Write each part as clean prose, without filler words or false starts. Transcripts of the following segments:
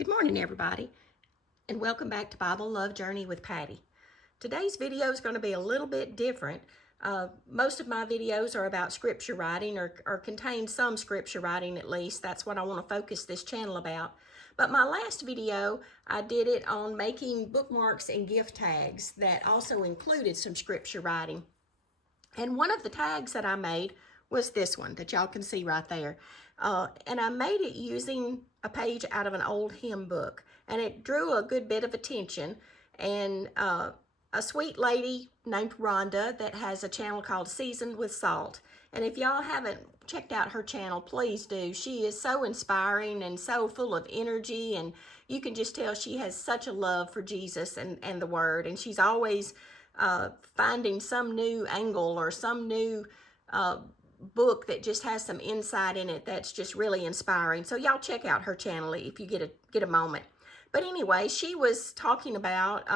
Good morning, everybody, and welcome back to Bible Love Journey with Patty. Today's video is going to be a little bit different. Most of my videos are about scripture writing or contain some scripture writing at least. That's what I want to focus this channel about. But my last video, I did it on making bookmarks and gift tags that also included some scripture writing. And one of the tags that I made was this one that y'all can see right there. And I made it using a page out of an old hymn book. And it drew a good bit of attention. And a sweet lady named Rhonda that has a channel called Seasoned with Salt. And if y'all haven't checked out her channel, please do. She is so inspiring and so full of energy. And you can just tell she has such a love for Jesus and the Word. And she's always finding some new angle or some new book that just has some insight in it that's just really inspiring. So y'all check out her channel if you get a moment. But anyway, she was talking about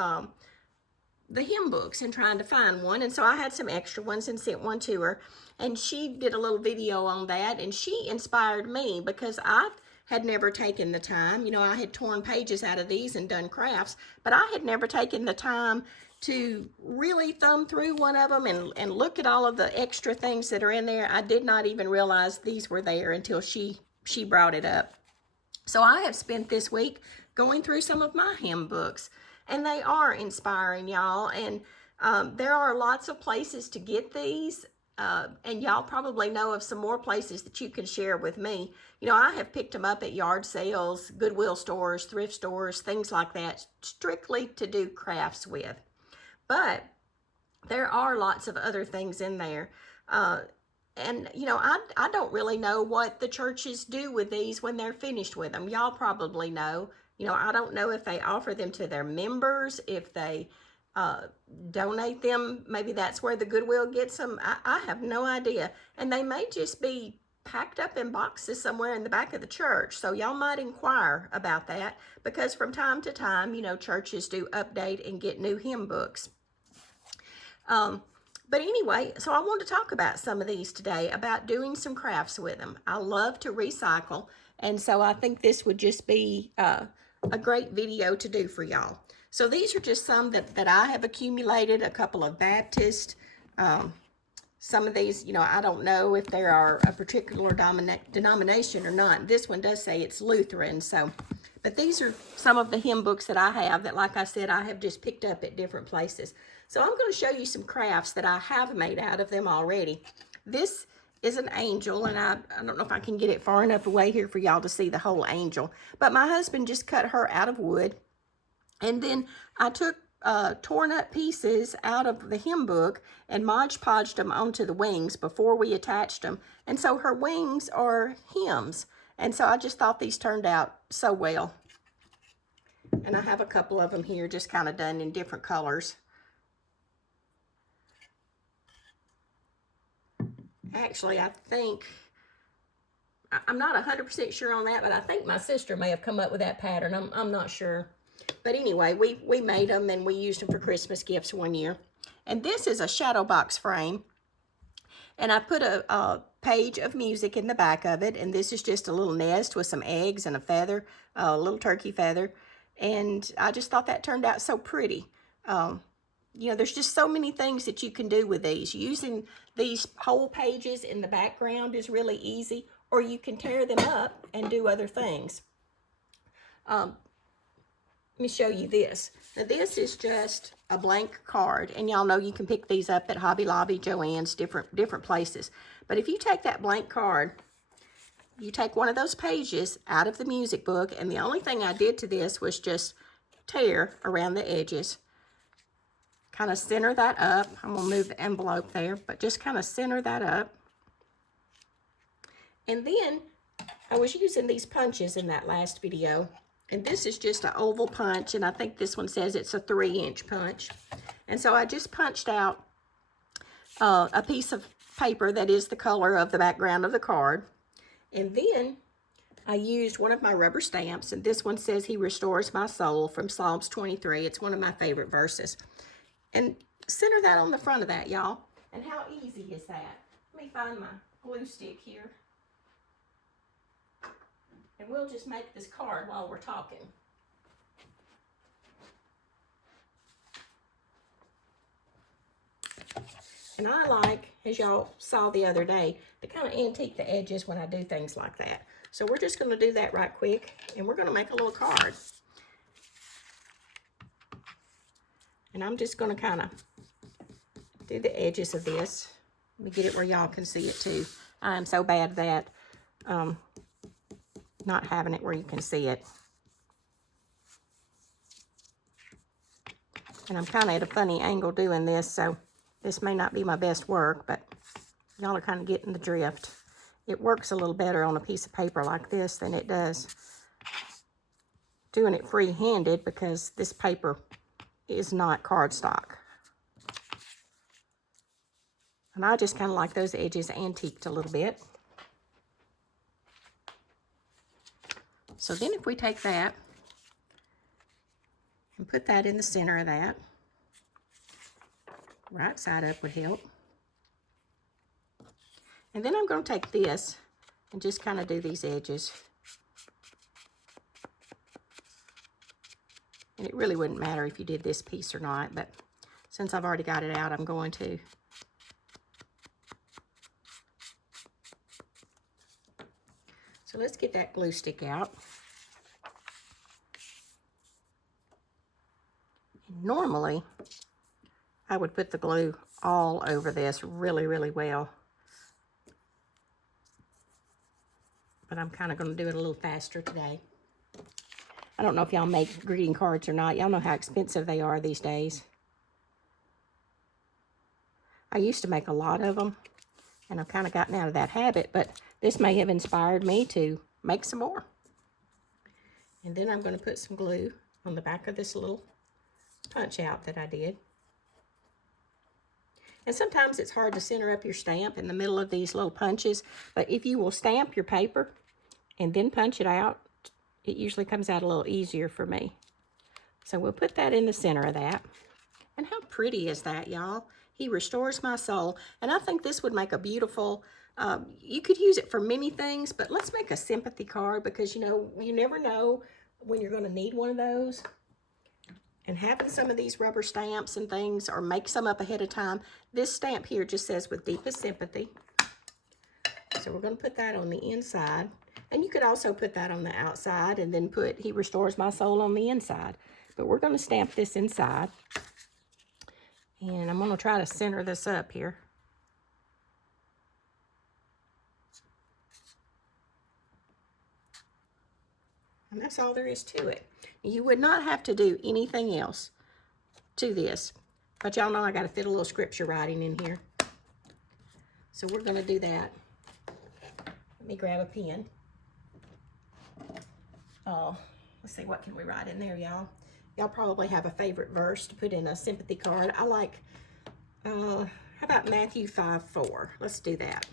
the hymn books and trying to find one, and so I had some extra ones and sent one to her, and she did a little video on that, and she inspired me because I had never taken the time. You know, I had torn pages out of these and done crafts, but I had never taken the time to really thumb through one of them and look at all of the extra things that are in there. I did not even realize these were there until she brought it up. So I have spent this week going through some of my hymn books, and they are inspiring, y'all. And there are lots of places to get these, and y'all probably know of some more places that you can share with me. You know, I have picked them up at yard sales, Goodwill stores, thrift stores, things like that, strictly to do crafts with. But there are lots of other things in there. And, you know, I don't really know what the churches do with these when they're finished with them. Y'all probably know. You know, I don't know if they offer them to their members, if they donate them. Maybe that's where the Goodwill gets them. I have no idea. And they may just be packed up in boxes somewhere in the back of the church. So y'all might inquire about that, because from time to time, you know, churches do update and get new hymn books. But anyway, so I want to talk about some of these today, about doing some crafts with them. I love to recycle, and so I think this would just be a great video to do for y'all. So these are just some that I have accumulated, a couple of Baptist. Some of these, you know, I don't know if there are a particular denomination or not. This one does say it's Lutheran, so. But these are some of the hymn books that I have that, like I said, I have just picked up at different places. So I'm going to show you some crafts that I have made out of them already. This is an angel, and I don't know if I can get it far enough away here for y'all to see the whole angel. But my husband just cut her out of wood. And then I took torn up pieces out of the hymn book and Mod Podged them onto the wings before we attached them. And so her wings are hymns. And so I just thought these turned out so well. And I have a couple of them here just kind of done in different colors. Actually, I think, I'm not 100% sure on that, but I think my sister may have come up with that pattern. I'm not sure. But anyway, we made them and we used them for Christmas gifts one year. And this is a shadow box frame. And I put a page of music in the back of it. And this is just a little nest with some eggs and a feather, a little turkey feather. And I just thought that turned out so pretty. You know, there's just so many things that you can do with these. Using these whole pages in the background is really easy. Or you can tear them up and do other things. Let me show you this. Now this is just a blank card, and y'all know you can pick these up at Hobby Lobby, Joann's, different places. But if you take that blank card, you take one of those pages out of the music book, and the only thing I did to this was just tear around the edges. Kind of center that up. I'm gonna move the envelope there, but just kind of center that up. And then I was using these punches in that last video. And this is just an oval punch, and I think this one says it's a 3-inch punch. And so I just punched out a piece of paper that is the color of the background of the card. And then I used one of my rubber stamps, and this one says, "He restores my soul," from Psalms 23. It's one of my favorite verses. And center that on the front of that, y'all. And how easy is that? Let me find my glue stick here. And we'll just make this card while we're talking. And I like, as y'all saw the other day, to kind of antique the edges when I do things like that. So we're just going to do that right quick, and we're going to make a little card. And I'm just going to kind of do the edges of this. Let me get it where y'all can see it too. I am so bad at that, not having it where you can see it. And I'm kind of at a funny angle doing this, so this may not be my best work, but y'all are kind of getting the drift. It works a little better on a piece of paper like this than it does doing it free-handed, because this paper is not cardstock. And I just kind of like those edges antiqued a little bit. So then if we take that and put that in the center of that, right side up would help. And then I'm going to take this and just kind of do these edges. And it really wouldn't matter if you did this piece or not, but since I've already got it out, I'm going to. So let's get that glue stick out. Normally, I would put the glue all over this really, really well. But I'm kind of going to do it a little faster today. I don't know if y'all make greeting cards or not. Y'all know how expensive they are these days. I used to make a lot of them, and I've kind of gotten out of that habit, but this may have inspired me to make some more. And then I'm going to put some glue on the back of this little punch out that I did. And sometimes it's hard to center up your stamp in the middle of these little punches, but if you will stamp your paper and then punch it out, it usually comes out a little easier for me. So we'll put that in the center of that. And how pretty is that, y'all? He restores my soul. And I think this would make a beautiful, you could use it for many things, but let's make a sympathy card, because, you know, you never know when you're going to need one of those. And having some of these rubber stamps and things, or make some up ahead of time, this stamp here just says with deepest sympathy. So we're going to put that on the inside. And you could also put that on the outside and then put He Restores My Soul on the inside. But we're going to stamp this inside. And I'm going to try to center this up here. And that's all there is to it. You would not have to do anything else to this. But y'all know I got to fit a little scripture writing in here. So we're going to do that. Let me grab a pen. Oh, let's see, what can we write in there, y'all? Y'all probably have a favorite verse to put in a sympathy card. I like, how about Matthew 5:4? Let's do that.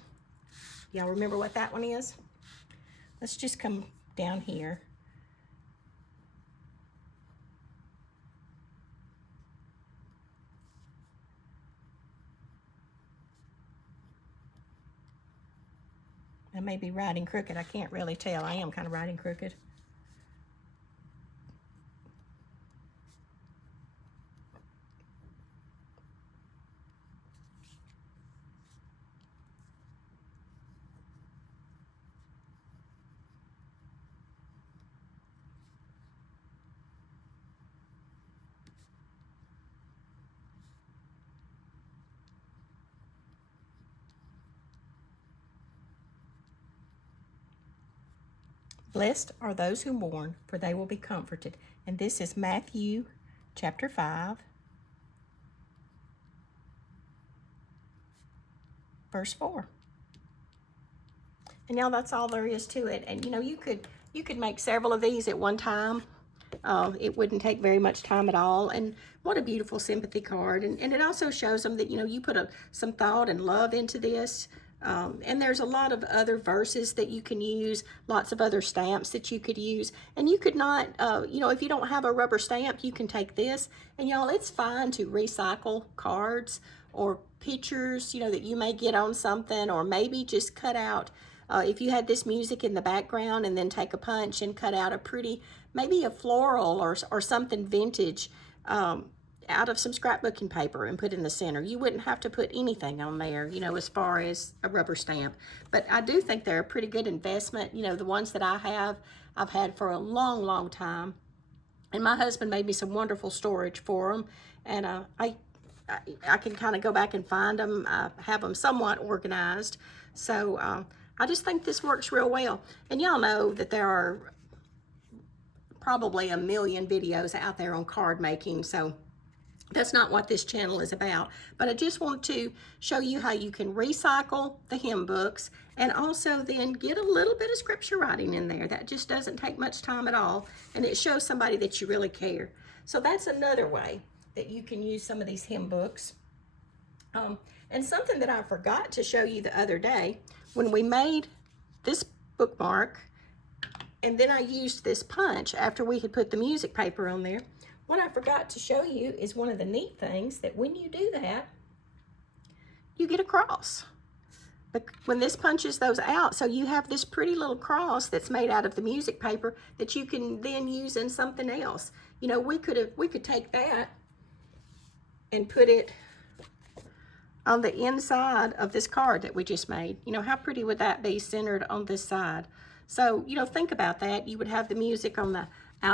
Y'all remember what that one is? Let's just come down here. I may be writing crooked. I can't really tell. I am kind of writing crooked. Blessed are those who mourn, for they will be comforted. And this is Matthew chapter 5, verse 4. And now that's all there is to it. And you know, you could make several of these at one time. It wouldn't take very much time at all. And what a beautiful sympathy card. And it also shows them that, you know, you put some thought and love into this. And there's a lot of other verses that you can use, lots of other stamps that you could use. And you could not, you know, if you don't have a rubber stamp, you can take this. And y'all, it's fine to recycle cards or pictures, you know, that you may get on something, or maybe just cut out If you had this music in the background and then take a punch and cut out a pretty, maybe a floral or something vintage out of some scrapbooking paper and put in the center, you wouldn't have to put anything on there, you know, as far as a rubber stamp. But I do think they're a pretty good investment. You know, the ones that I have, I've had for a long, long time. And my husband made me some wonderful storage for them. And I can kind of go back and find them. I have them somewhat organized. So I just think this works real well. And y'all know that there are probably a million videos out there on card making. So that's not what this channel is about. But I just want to show you how you can recycle the hymn books and also then get a little bit of scripture writing in there. That just doesn't take much time at all. And it shows somebody that you really care. So that's another way that you can use some of these hymn books. And something that I forgot to show you the other day, when we made this bookmark, and then I used this punch after we had put the music paper on there, what I forgot to show you is one of the neat things that when you do that, you get a cross. But when this punches those out, so you have this pretty little cross that's made out of the music paper that you can then use in something else. You know, we could take that and put it on the inside of this card that we just made. You know, how pretty would that be centered on this side? So, you know, think about that. You would have the music on the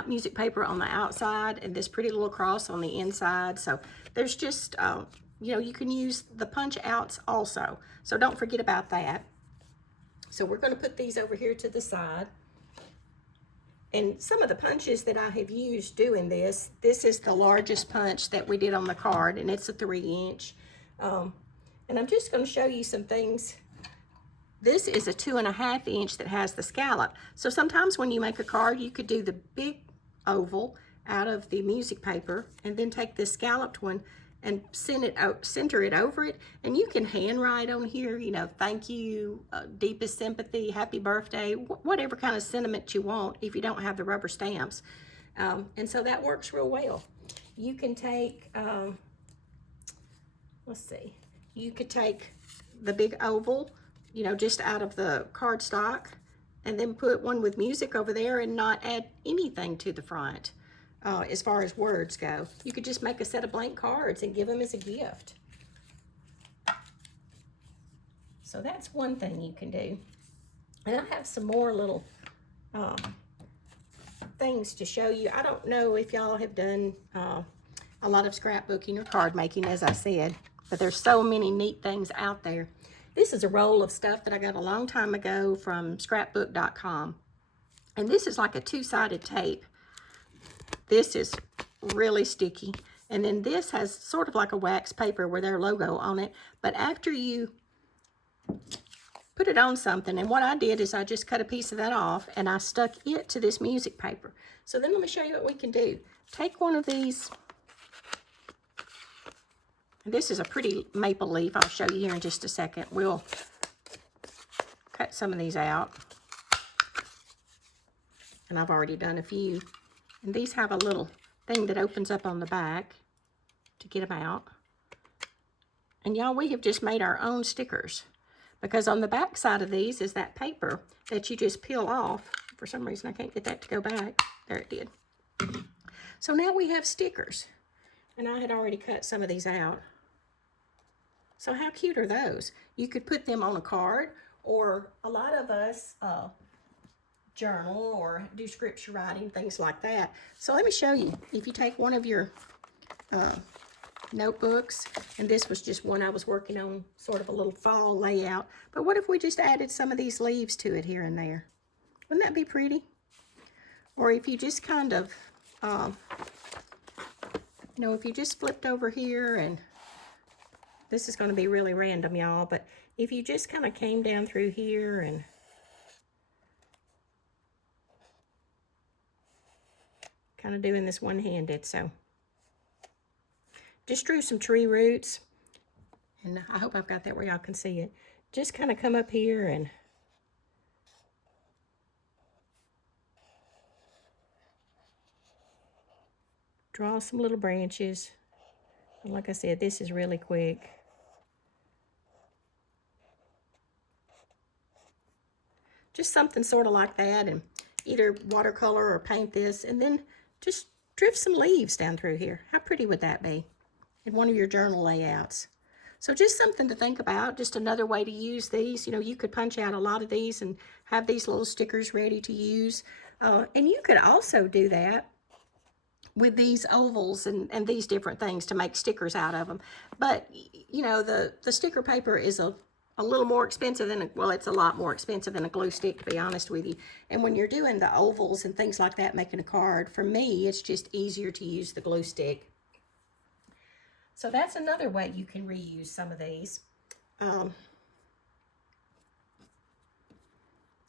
music paper on the outside and this pretty little cross on the inside. So there's just, you know, you can use the punch outs also. So don't forget about that. So we're going to put these over here to the side. And some of the punches that I have used doing this is the largest punch that we did on the card, and it's a 3-inch. And I'm just going to show you some things. This is a 2.5-inch that has the scallop. So sometimes when you make a card, you could do the big oval out of the music paper and then take this scalloped one and center it over it. And you can handwrite on here, you know, thank you, deepest sympathy, happy birthday, whatever kind of sentiment you want if you don't have the rubber stamps. And so that works real well. You can take, let's see, you could take the big oval, you know, just out of the cardstock, and then put one with music over there and not add anything to the front as far as words go. You could just make a set of blank cards and give them as a gift. So that's one thing you can do. And I have some more little things to show you. I don't know if y'all have done a lot of scrapbooking or card making, as I said, but there's so many neat things out there. This is a roll of stuff that I got a long time ago from scrapbook.com. And this is like a 2-sided tape. This is really sticky. And then this has sort of like a wax paper with their logo on it. But after you put it on something, and what I did is I just cut a piece of that off and I stuck it to this music paper. So then let me show you what we can do. Take one of these. This is a pretty maple leaf. I'll show you here in just a second. We'll cut some of these out. And I've already done a few. And these have a little thing that opens up on the back to get them out. And y'all, we have just made our own stickers. Because on the back side of these is that paper that you just peel off. For some reason, I can't get that to go back. There it did. So now we have stickers. And I had already cut some of these out. So how cute are those? You could put them on a card, or a lot of us journal or do scripture writing, things like that. So let me show you. If you take one of your notebooks, and this was just one I was working on, sort of a little fall layout, but what if we just added some of these leaves to it here and there? Wouldn't that be pretty? Or if you just kind of, you know, if you just flipped over here, and this is going to be really random, y'all, but if you just kind of came down through here and kind of doing this one-handed, so just drew some tree roots, and I hope I've got that where y'all can see it. Just kind of come up here and draw some little branches. And like I said, this is really quick. just something sort of like that, and either watercolor or paint this, and then just drift some leaves down through here. How pretty would that be in one of your journal layouts? So just something to think about, just another way to use these. You know, you could punch out a lot of these and have these little stickers ready to use. And you could also do that with these ovals and these different things to make stickers out of them. But, you know, the sticker paper is a little more expensive than, well, it's a lot more expensive than a glue stick, to be honest with you. And when you're doing the ovals and things like that, making a card, for me, it's just easier to use the glue stick. So that's another way you can reuse some of these.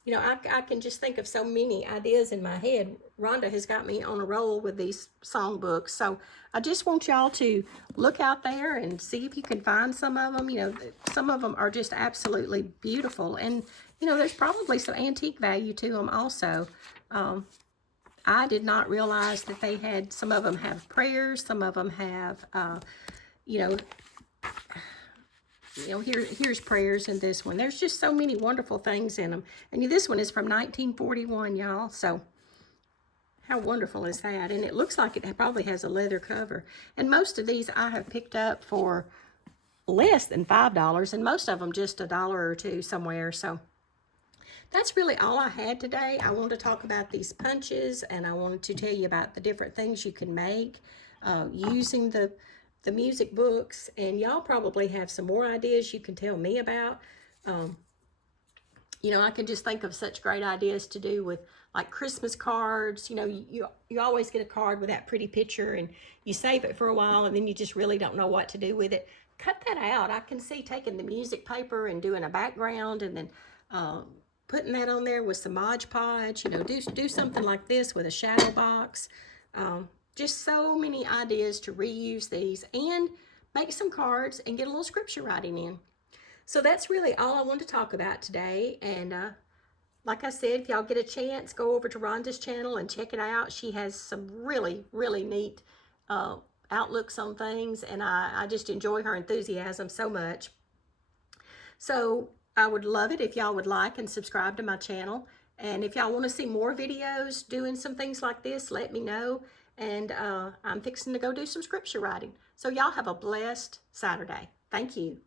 You know, I can just think of so many ideas in my head. Rhonda has got me on a roll with these songbooks. So I just want y'all to look out there and see if you can find some of them. You know, some of them are just absolutely beautiful. And, you know, there's probably some antique value to them also. I did not realize that they had, some of them have prayers, some of them have, you know, here's prayers in this one. There's just so many wonderful things in them. And this one is from 1941, y'all. So how wonderful is that? And it looks like it probably has a leather cover. And most of these I have picked up for less than $5, and most of them just $1 or $2 somewhere. So that's really all I had today. I wanted to talk about these punches, and I wanted to tell you about the different things you can make using the music books. And y'all probably have some more ideas you can tell me about. You know, I can just think of such great ideas to do with like Christmas cards. You know, you always get a card with that pretty picture and you save it for a while and then you just really don't know what to do with it. Cut that out. I can see taking the music paper and doing a background and then putting that on there with some Mod Podge. You know, do something like this with a shadow box. Just so many ideas to reuse these and make some cards and get a little scripture writing in. So that's really all I want to talk about today. And like I said, if y'all get a chance, go over to Rhonda's channel and check it out. She has some really, really neat outlooks on things, and I just enjoy her enthusiasm so much. So I would love it if y'all would like and subscribe to my channel. And if y'all want to see more videos doing some things like this, let me know. And I'm fixing to go do some scripture writing. So y'all have a blessed Saturday. Thank you.